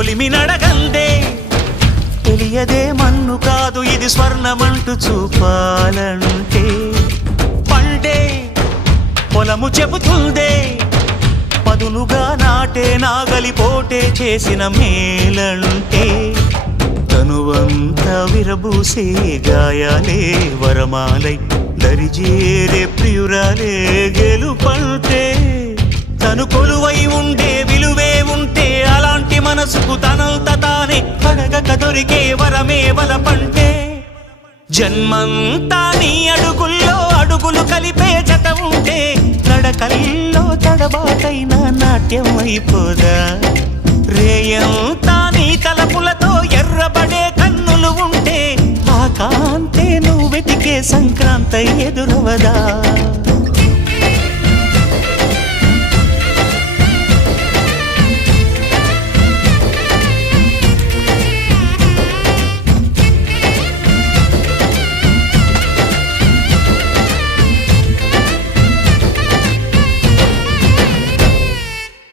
కొలిమి నడగందే తెలియదే మన్ను కాదు ఇది స్వర్ణమంటూ చూపాలంటే పండే పొలము చెబుతుందే పదునుగా నాటే నాగలిపోటే చేసిన మేలంటే తనువంతా విరబూసే గాయాలే వరమాలై దరిజేరే ప్రియురాలే గెలుపంటే తను కొలువై ఉండే విలువే ఉంటే అలాంటి మనసుకు తనంత తానే అడగక దొరికే వరమే వలపంటే జన్మంతా నీ అడుగుల్లో అడుగులు కలిపే జత ఉంటే నడకల్లో తడబాటైన నాట్యం అయిపోదా రేయంతా నీ తలపులతో ఎర్రబడే కన్నులు ఉంటే ఆ కాంతే నువ్వు వెతికే సంక్రాంతి ఎదురవదా